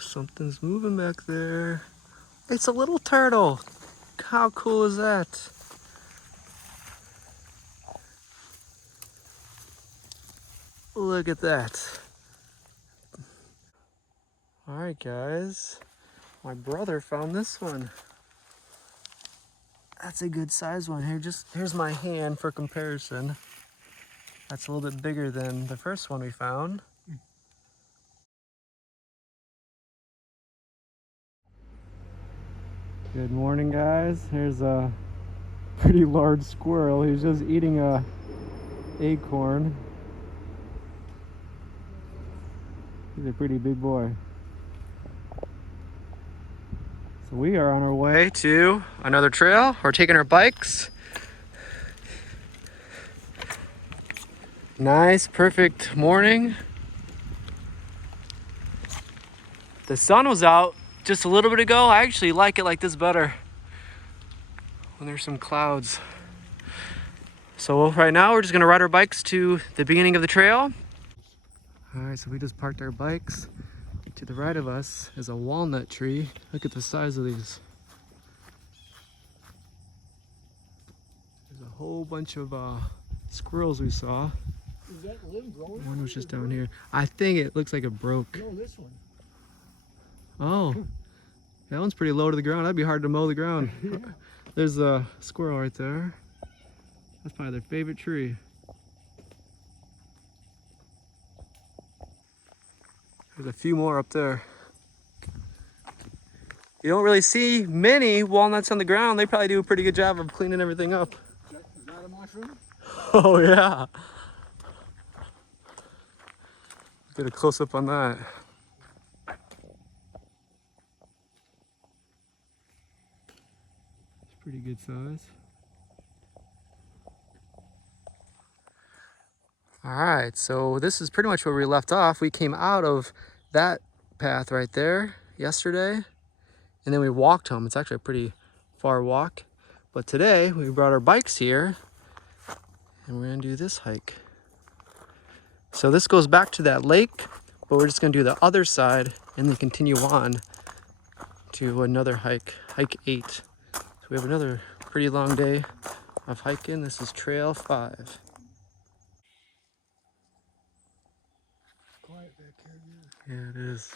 something's moving back there. It's a little turtle. How cool is that? Look at that. All right, guys. My brother found this one. That's a good size one. Here's my hand for comparison. That's a little bit bigger than the first one we found. Good morning, guys. Here's a pretty large squirrel. He's just eating a acorn. He's a pretty big boy. So we are on our way to another trail. We're taking our bikes. Nice, perfect morning. The sun was out just a little bit ago. I actually like it like this better when there's some clouds. So right now we're just gonna ride our bikes to the beginning of the trail. All right, so we just parked our bikes. To the right of us is a walnut tree. Look at the size of these. There's a whole bunch of squirrels we saw. Is that limb growing? One was just down here. I think it looks like it broke. No, this one. Oh, that one's pretty low to the ground. That'd be hard to mow the ground. Yeah. There's a squirrel right there. That's probably their favorite tree. There's a few more up there. You don't really see many walnuts on the ground. They probably do a pretty good job of cleaning everything up. Is that a mushroom? Oh yeah. Get a close up on that. It's pretty good size. All right, so this is pretty much where we left off. We came out of that path right there yesterday, and then we walked home. It's actually a pretty far walk, but today we brought our bikes here, and we're gonna do this hike. So this goes back to that lake, but we're just gonna do the other side and then continue on to another hike, hike 8. So we have another pretty long day of hiking. This is trail 5. Quiet back here. Yeah, it is.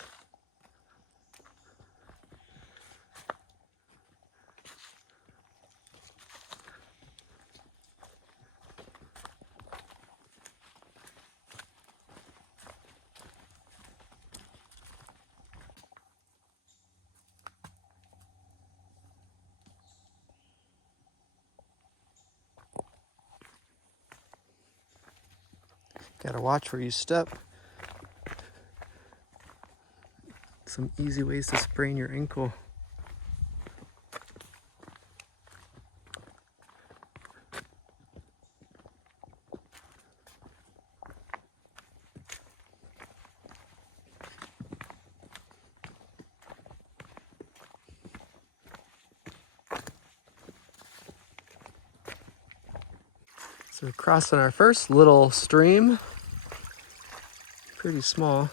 Gotta watch where you step. Some easy ways to sprain your ankle. So we're crossing our first little stream. Pretty small.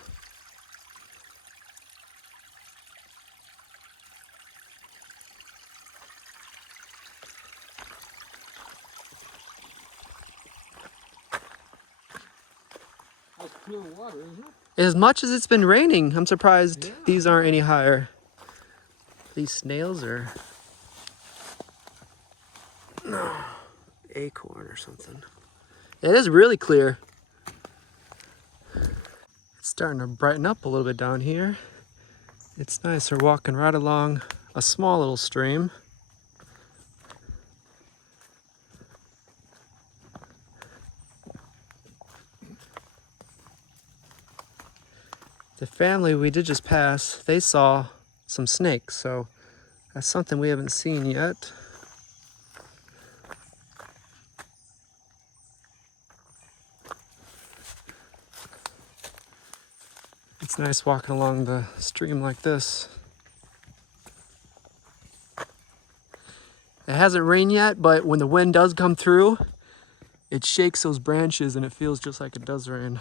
That's clear water, isn't it? As much as it's been raining, I'm surprised Yeah. these aren't any higher. These snails are acorn or something. It is really clear. It's starting to brighten up a little bit down here. It's nice. We're walking right along a small little stream. The family we did just pass, they saw some snakes, so that's something we haven't seen yet. It's nice walking along the stream like this. It hasn't rained yet, but when the wind does come through, it shakes those branches and it feels just like it does rain.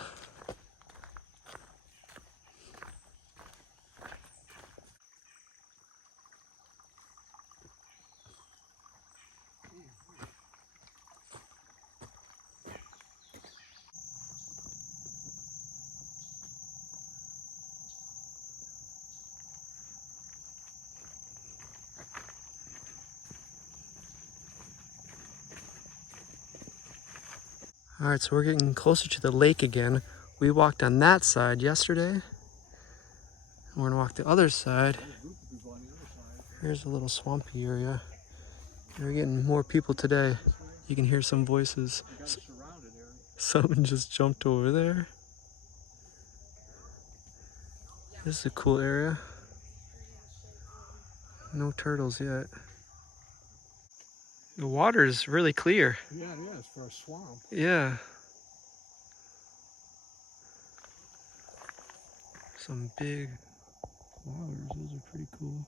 All right, so we're getting closer to the lake again. We walked on that side yesterday. And we're gonna walk the other side. There's a group of people on the other side. Here's a little swampy area. We're getting more people today. This way. You can hear some voices. You got it surrounded area. Someone just jumped over there. This is a cool area. No turtles yet. The water is really clear. Yeah, it is for a swamp. Yeah. Some big flowers. Those are pretty cool.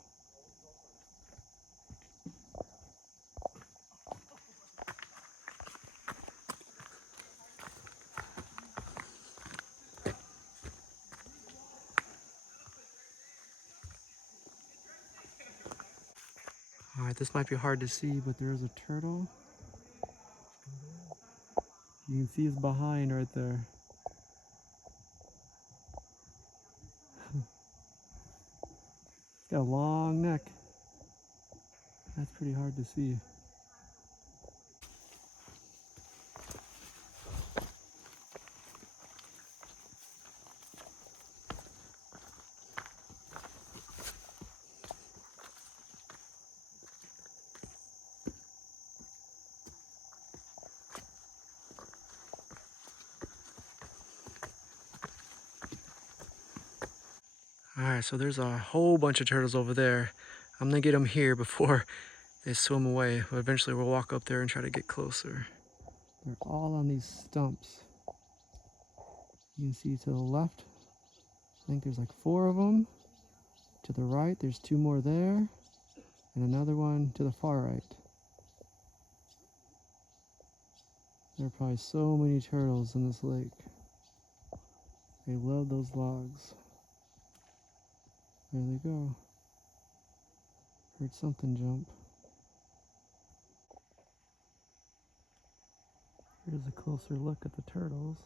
All right, this might be hard to see, but there's a turtle. You can see his behind right there. He's got a long neck. That's pretty hard to see. All right, so there's a whole bunch of turtles over there. I'm gonna get them here before they swim away, but eventually we'll walk up there and try to get closer. They're all on these stumps. You can see to the left, I think there's like 4 of them. To the right, there's 2 more there, and another one to the far right. There are probably so many turtles in this lake. They love those logs. There they go. Heard something jump. Here's a closer look at the turtles.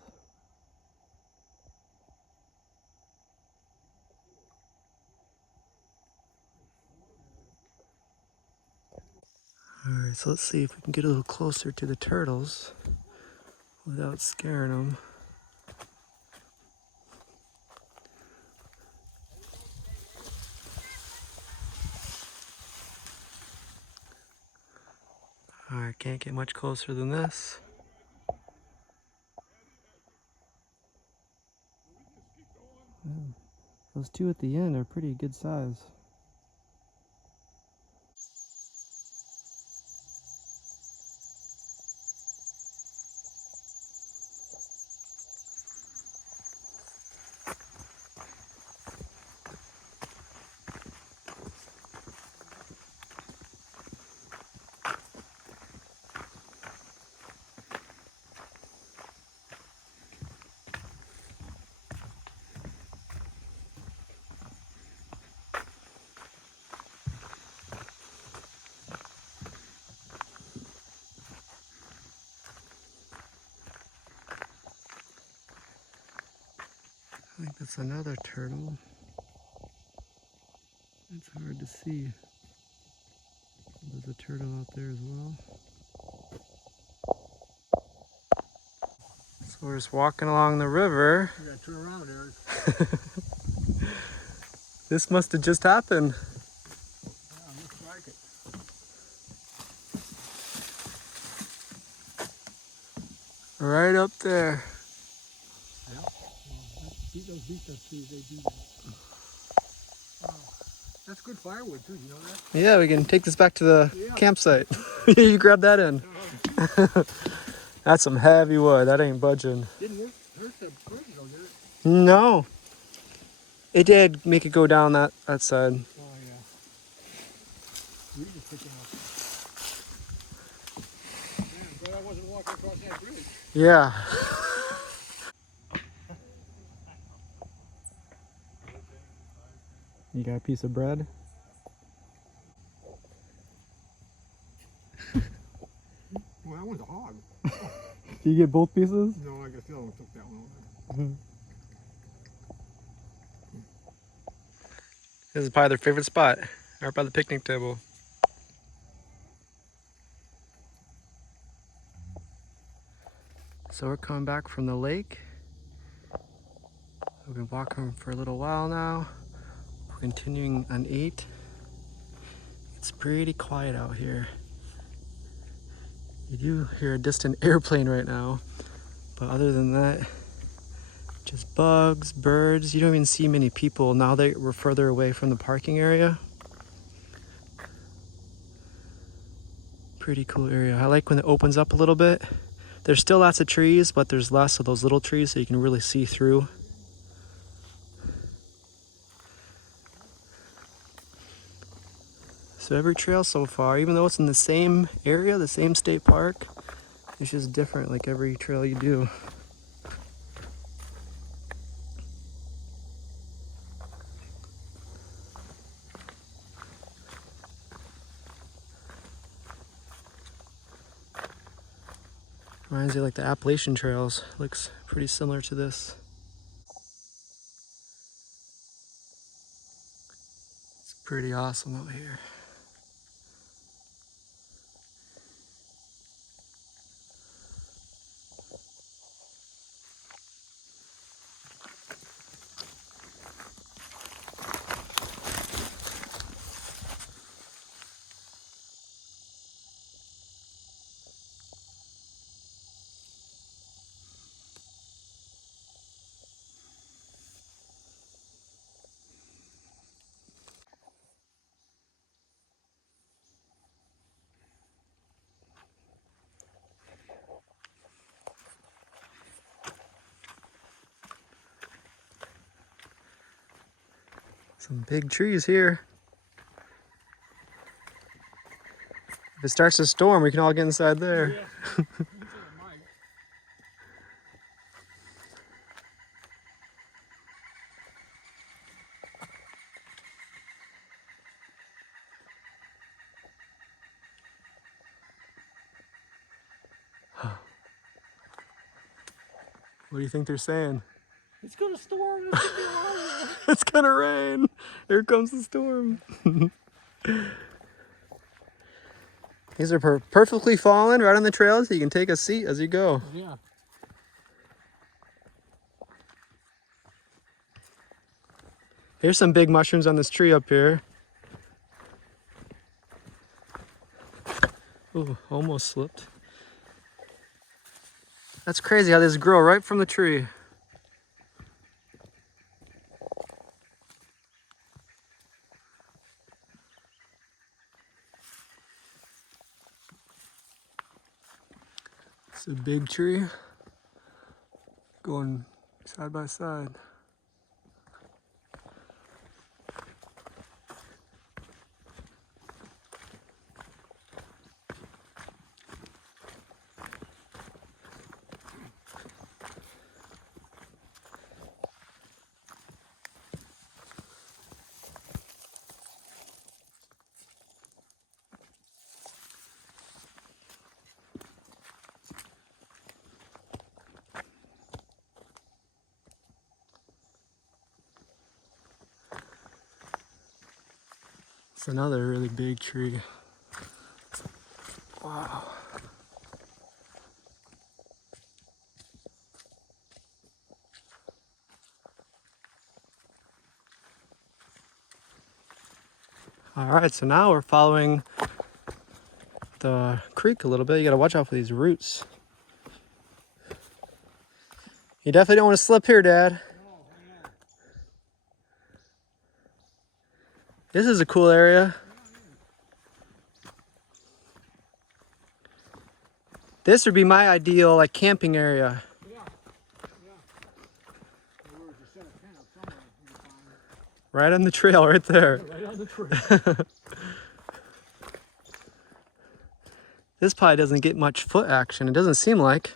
Alright, so let's see if we can get a little closer to the turtles without scaring them. Alright, can't get much closer than this. Those 2 at the end are pretty good size. I think that's another turtle. It's hard to see. There's a turtle out there as well. So we're just walking along the river. You gotta turn around, Eric. This must have just happened. Yeah, looks like it. Right up there. Yeah. Those beach trees, they do that. Wow. That's good firewood too, you know that? Yeah, we can take this back to the Yeah. campsite. You grab that in. That's some heavy wood. That ain't budging. Didn't hurt the bridge though, did it? No. It did make it go down that side. Oh yeah. We just picking up. Man, I'm glad I wasn't walking across that bridge. Yeah. You got a piece of bread? Well, that one's a hog. Did you get both pieces? No, I guess the other one took that one. This is probably their favorite spot, right by the picnic table. So we're coming back from the lake. We've been walking for a little while now. We're continuing on 8. It's pretty quiet out here. You do hear a distant airplane right now, but other than that, just bugs, birds. You don't even see many people now that we're further away from the parking area. Pretty cool area. I like when it opens up a little bit. There's still lots of trees, but there's less of those little trees so you can really see through. So every trail so far, even though it's in the same area, the same state park, it's just different like every trail you do. Reminds you like the Appalachian trails. Looks pretty similar to this. It's pretty awesome out here. Some big trees here. If it starts to storm, we can all get inside there. Yeah. I think it might. What do you think they're saying? It's gonna storm. It's gonna be horrible. It's gonna rain. Here comes the storm. These are perfectly fallen right on the trail, so you can take a seat as you go. Yeah. Here's some big mushrooms on this tree up here. Ooh, almost slipped. That's crazy how these grow right from the tree. It's a big tree going side by side. It's another really big tree. Wow. All right, so now we're following the creek a little bit. You gotta watch out for these roots. You definitely don't want to slip here, Dad. No, I know. This is a cool area. This would be my ideal like camping area. Yeah. Yeah. Or we were just set a tent up somewhere. We can find. Right on the trail, right there. Right on the tree. This probably doesn't get much foot action. It doesn't seem like.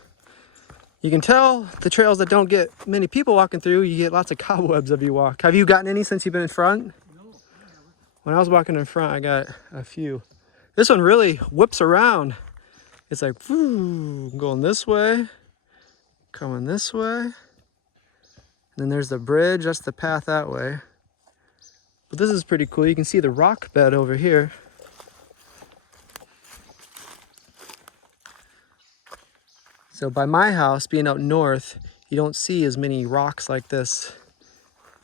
You can tell the trails that don't get many people walking through, you get lots of cobwebs if you walk. Have you gotten any since you've been in front? No, I never. When I was walking in front, I got a few. This one really whips around. It's like, whoo, going this way, coming this way. And then there's the bridge, that's the path that way. But this is pretty cool. You can see the rock bed over here. So by my house, being up north, you don't see as many rocks like this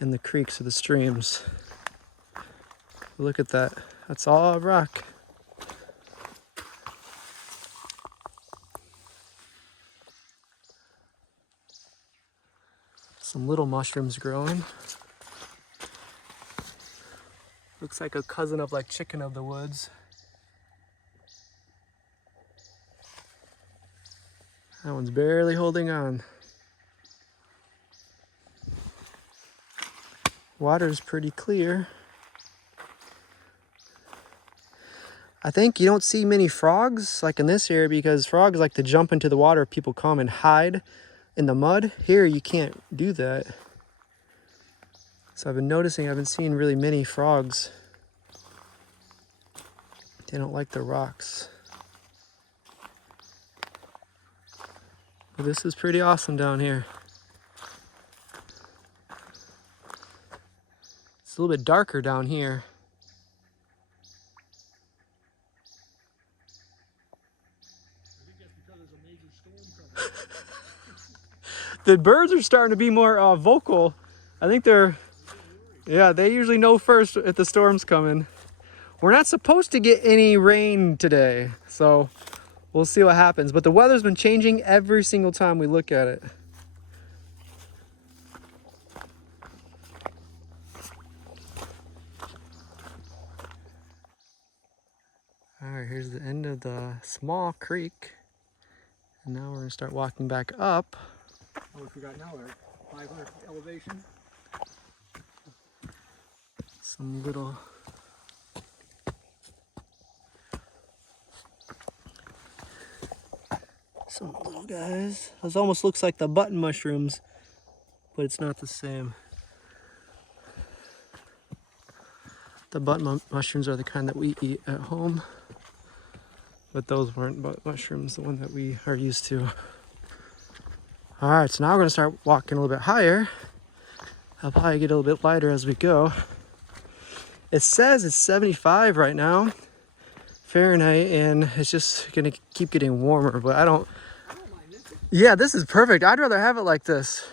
in the creeks or the streams. Look at that. That's all rock. Some little mushrooms growing. Looks like a cousin of like chicken of the woods. That one's barely holding on. Water's pretty clear. I think you don't see many frogs like in this area because frogs like to jump into the water if people come and hide in the mud. Here you can't do that. So I've been noticing I've been seeing really many frogs. They don't like the rocks. But this is pretty awesome down here. It's a little bit darker down here. The birds are starting to be more vocal. I think yeah, they usually know first if the storm's coming. We're not supposed to get any rain today, so we'll see what happens. But the weather's been changing every single time we look at it. All right, here's the end of the small creek. And now we're gonna start walking back up. Oh, we forgot now, we're at 500 elevation. Some little guys. This almost looks like the button mushrooms, but it's not the same. The button mushrooms are the kind that we eat at home, but those weren't button mushrooms, the one that we are used to. All right, so now we're gonna start walking a little bit higher. I'll probably get a little bit lighter as we go. It says it's 75 right now, Fahrenheit, and it's just gonna keep getting warmer, but I don't mind this. Yeah, this is perfect. I'd rather have it like this.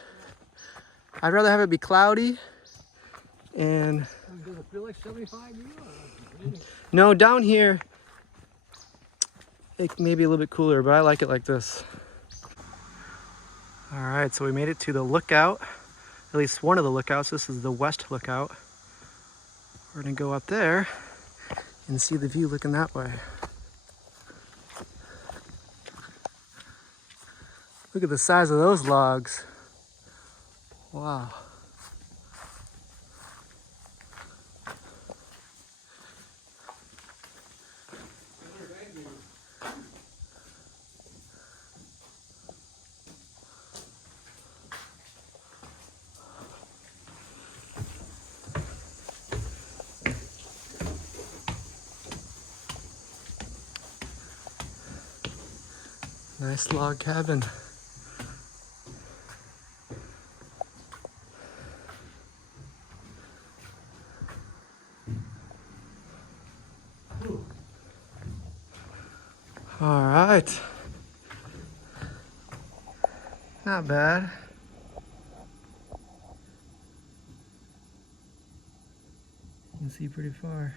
I'd rather have it be cloudy and... Does it feel like 75 here? No, down here, it may be a little bit cooler, but I like it like this. All right, so we made it to the lookout, at least one of the lookouts. This is the west lookout. We're gonna go up there and see the view looking that way. Look at the size of those logs. Wow. Nice log cabin. All right. Not bad. You can see pretty far.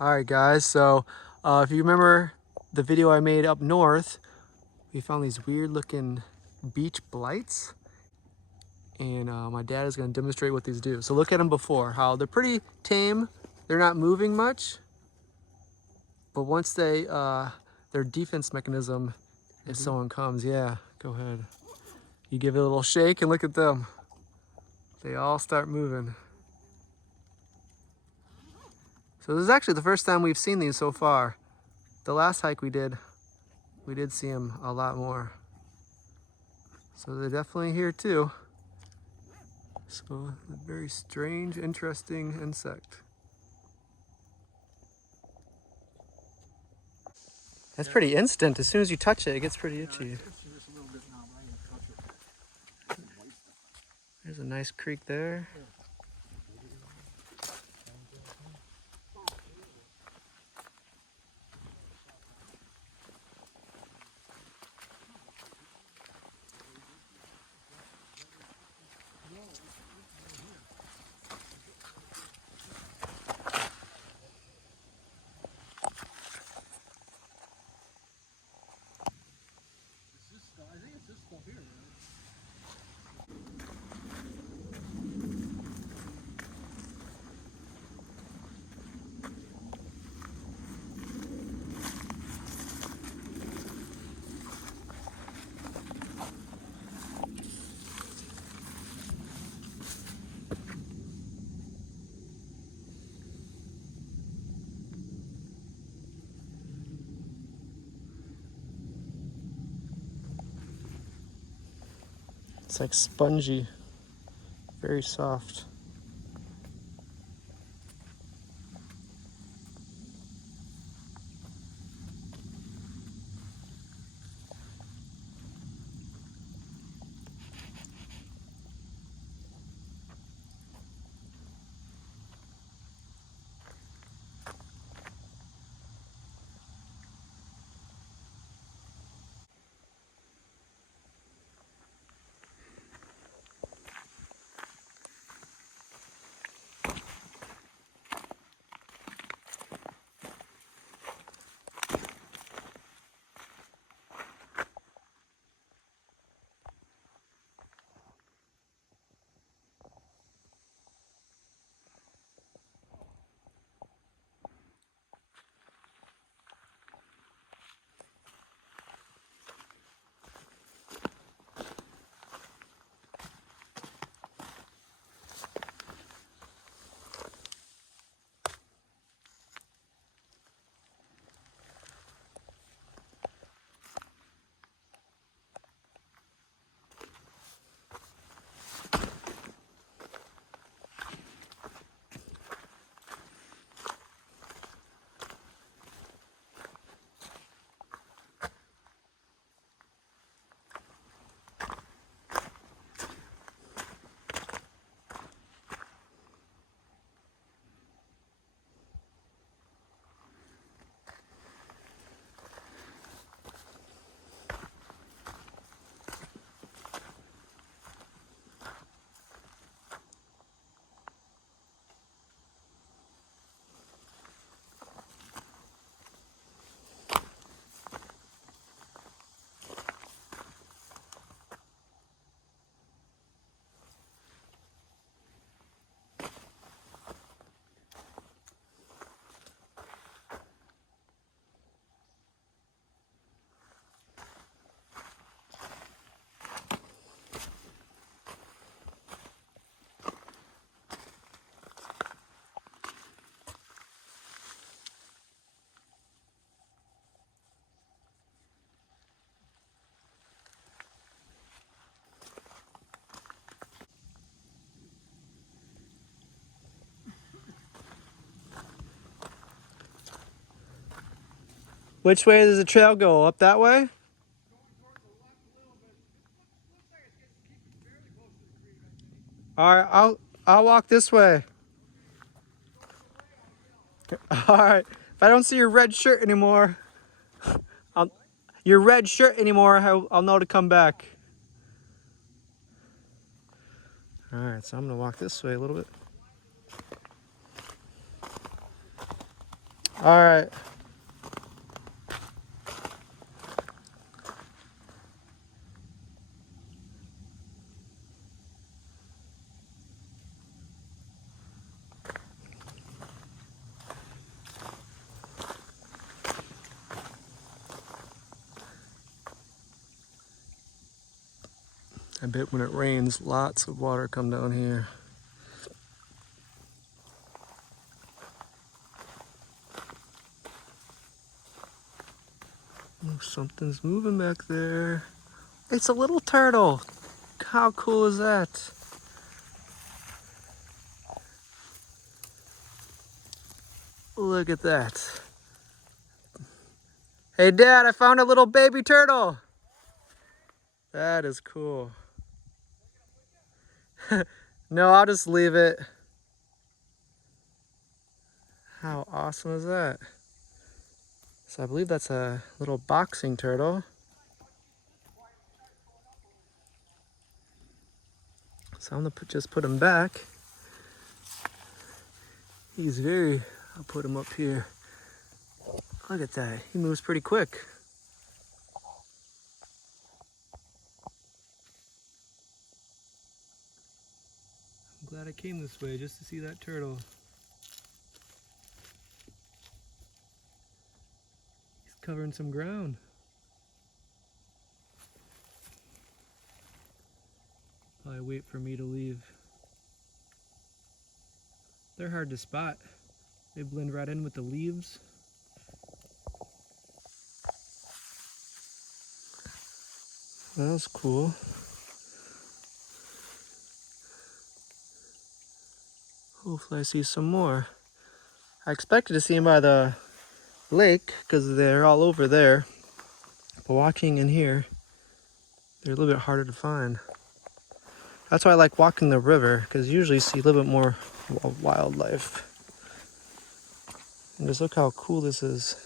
All right, guys, so if you remember the video I made up north, we found these weird looking beach blights, and my dad is going to demonstrate what these do. So look at them before, how they're pretty tame, they're not moving much, but once they, their defense mechanism, if someone comes, yeah, go ahead. You give it a little shake and look at them. They all start moving. So this is actually the first time we've seen these so far. The last hike we did see them a lot more. So they're definitely here too. So a very strange, interesting insect. That's pretty instant. As soon as you touch it, it gets pretty itchy. There's a nice creek there. It's like spongy, very soft. Which way does the trail go? Up that way? All right, I'll walk this way. All right. If I don't see your red shirt anymore, I'll know to come back. All right, so I'm gonna walk this way a little bit. All right. I bet when it rains, lots of water come down here. Oh, something's moving back there. It's a little turtle. How cool is that? Look at that. Hey, Dad, I found a little baby turtle. That is cool. No, I'll just leave it. How awesome is that? So I believe that's a little boxing turtle. So I'm gonna just put him back. I'll put him up here. Look at that, he moves pretty quick. I'm glad I came this way just to see that turtle. He's covering some ground. Probably wait for me to leave. They're hard to spot. They blend right in with the leaves. That was cool. Hopefully I see some more. I expected to see them by the lake because they're all over there. But walking in here, they're a little bit harder to find. That's why I like walking the river, because you usually see a little bit more wildlife. And just look how cool this is.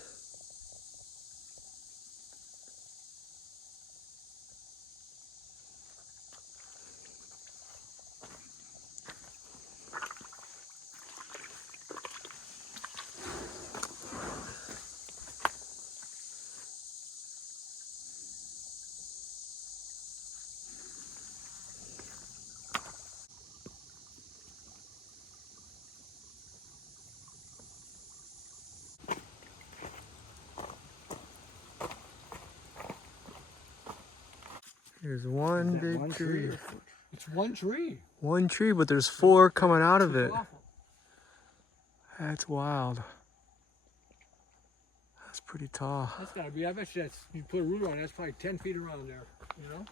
Here's one big tree. It's one tree. One tree, but there's four coming out of it. That's wild. That's pretty tall. That's gotta be, I bet you that's, you put a ruler on it, that's probably 10 feet around there, you know?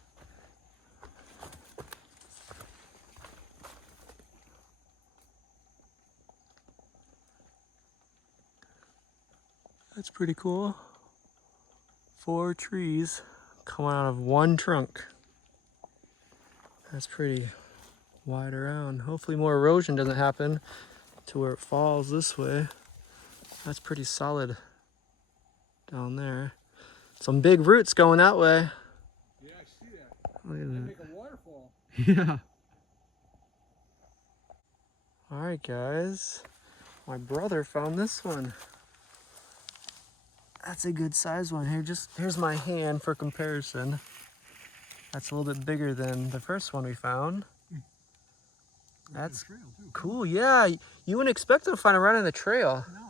That's pretty cool. 4 trees coming out of one trunk. That's pretty wide around. Hopefully more erosion doesn't happen to where it falls this way. That's pretty solid down there. Some big roots going that way. Yeah, I see that. Look at They that. make a waterfall. Yeah. All right, guys. My brother found this one. That's a good size one. Here's my hand for comparison. That's a little bit bigger than the first one we found. That's cool. Yeah, you wouldn't expect to find it right on the trail. No.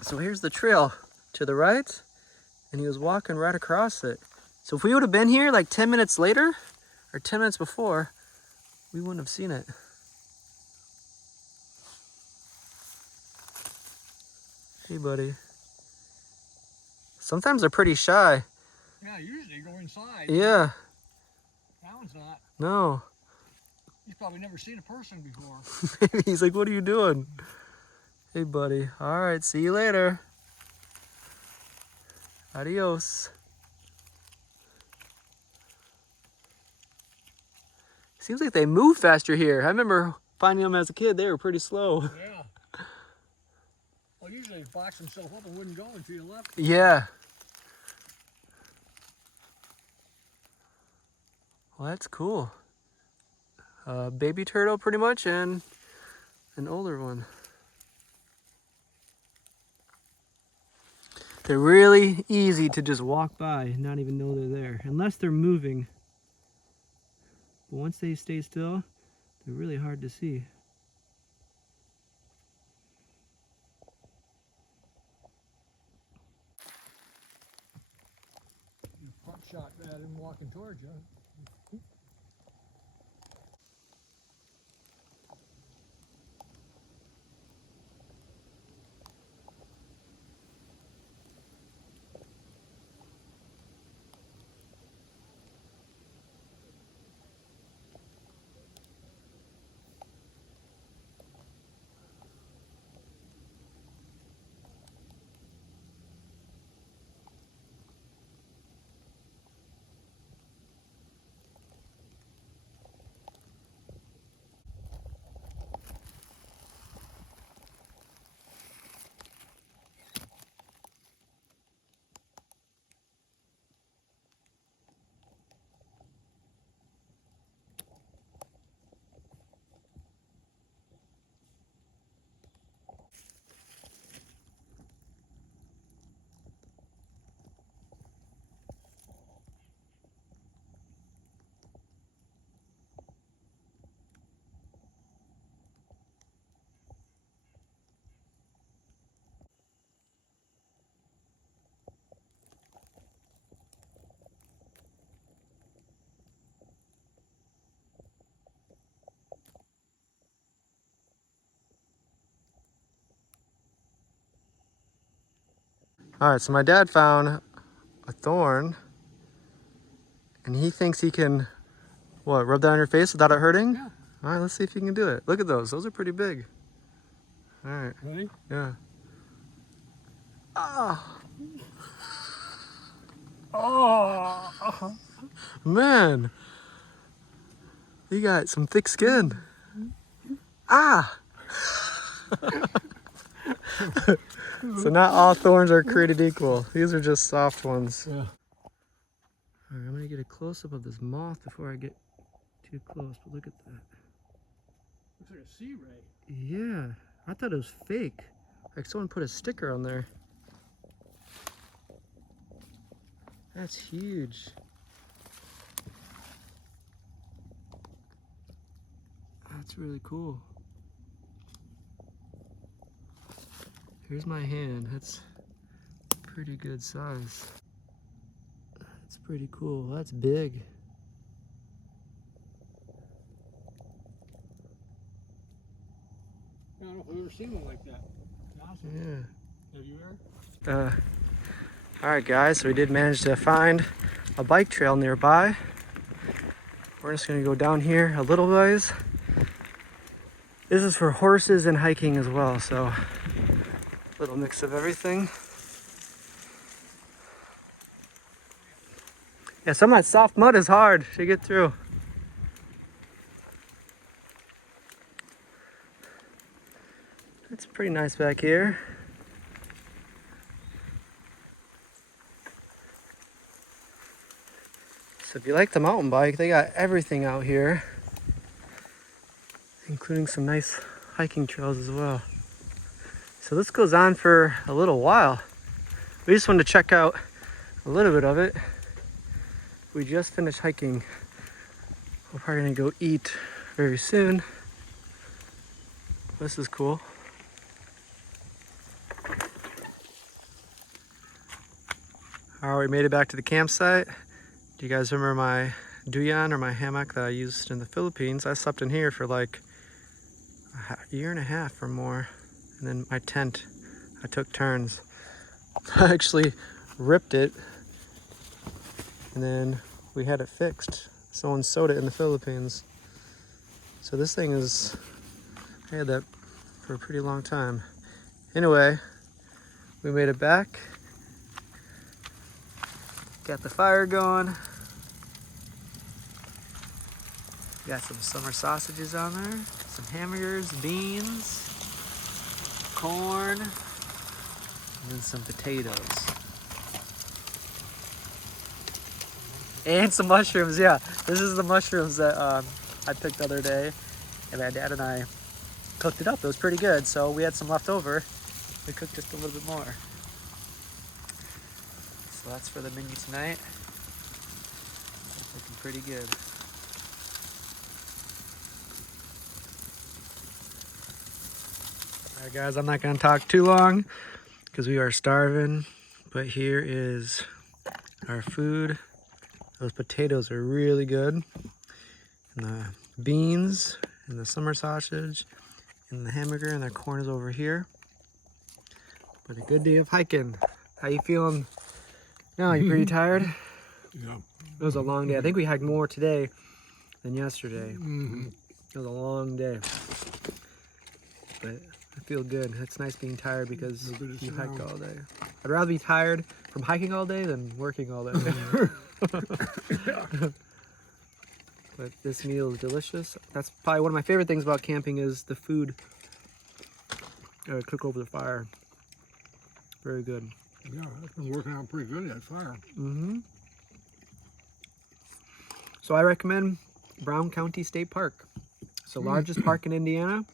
So here's the trail to the right, and he was walking right across it. So if we would have been here like 10 minutes later, or 10 minutes before, we wouldn't have seen it. Hey, buddy. Sometimes they're pretty shy. Yeah, usually you go inside. Yeah. That one's not. No. He's probably never seen a person before. He's like, what are you doing? Hey, buddy. All right, see you later. Adios. Seems like they move faster here. I remember finding them as a kid. They were pretty slow. Yeah. Well, usually he boxed himself up and wouldn't go until you left. Yeah. Well, that's cool. Baby turtle pretty much, and an older one. They're really easy to just walk by and not even know they're there, unless they're moving. But once they stay still, they're really hard to see. You front shot at him walking towards you. All right, so my dad found a thorn, and he thinks he can, what, rub that on your face without it hurting? Yeah. All right, let's see if you can do it. Look at those. Those are pretty big. All right. Ready? Yeah. Ah, Oh! man. You got some thick skin. Ah! So not all thorns are created equal. These are just soft ones. Yeah. All right, I'm gonna get a close-up of this moth before I get too close, but look at that. Looks like a sea ray. Yeah, I thought it was fake. Like someone put a sticker on there. That's huge. That's really cool. Here's my hand. That's pretty good size. That's pretty cool. That's big. I don't know if I've ever seen one like that. Awesome. Yeah. Have you ever? All right, guys, so we did manage to find a bike trail nearby. We're just gonna go down here a little ways. This is for horses and hiking as well, so a little mix of everything. Yeah, some of that soft mud is hard to get through. It's pretty nice back here. So if you like the mountain bike, they got everything out here, including some nice hiking trails as well. So this goes on for a little while. We just wanted to check out a little bit of it. We just finished hiking. We're probably gonna go eat very soon. This is cool. All right, we made it back to the campsite. Do you guys remember my duyan or my hammock that I used in the Philippines? I slept in here for like a year and a half or more. And then my tent, I took turns. I actually ripped it and then we had it fixed. Someone sewed it in the Philippines. So this thing is, I had that for a pretty long time. Anyway, we made it back. Got the fire going. Got some summer sausages on there, some hamburgers, beans, corn, and then some potatoes. And some mushrooms, yeah. This is the mushrooms that I picked the other day, and my dad and I cooked it up. It was pretty good, so we had some left over. We cooked just a little bit more. So that's for the menu tonight. It's looking pretty good. All right, guys, I'm not gonna talk too long because we are starving, but here is our food. Those potatoes are really good. And the beans and the summer sausage and the hamburger and the corn is over here. But a good day of hiking. How you feeling? No, you pretty tired? Yeah. It was a long day. I think we hiked more today than yesterday. Mm-hmm. It was a long day. But I feel good. It's nice being tired because you hiked all day. I'd rather be tired from hiking all day than working all day. But this meal is delicious. That's probably one of my favorite things about camping is the food. Cook over the fire. Very good. Yeah, that's been working out pretty good, that fire. Mm-hmm. So I recommend Brown County State Park. It's the largest park in Indiana.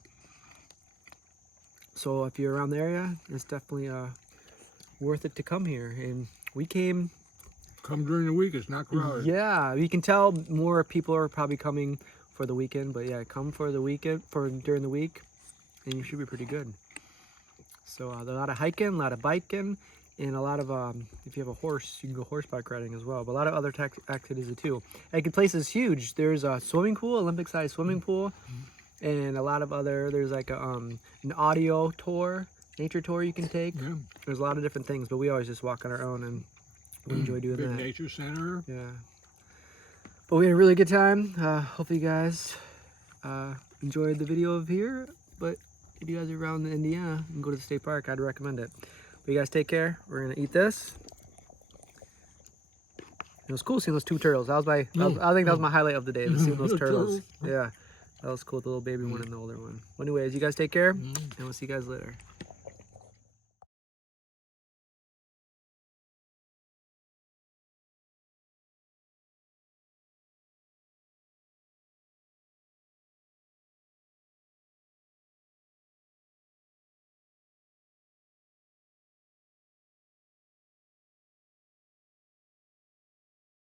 So if you're around the area, it's definitely worth it to come here. And we came. Come during the week, it's not crowded. Yeah, you can tell more people are probably coming for the weekend, but yeah, come for the weekend, during the week, and you should be pretty good. So a lot of hiking, a lot of biking, and a lot of, if you have a horse, you can go horseback riding as well, but a lot of other activities too. And the place is huge. There's a swimming pool, Olympic-sized swimming pool, and a lot of other, there's like a, an audio tour, nature tour you can take. Yeah. There's a lot of different things, but we always just walk on our own and we enjoy doing Big that. nature center. Yeah. But we had a really good time. Hopefully you guys enjoyed the video of here, but if you guys are around Indiana and go to the state park, I'd recommend it. But you guys take care. We're gonna eat this. It was cool seeing those 2 turtles. I think that was my highlight of the day, seeing those turtles. Yeah, that was cool, the little baby one and the older one. Well, anyways, you guys take care, and we'll see you guys later.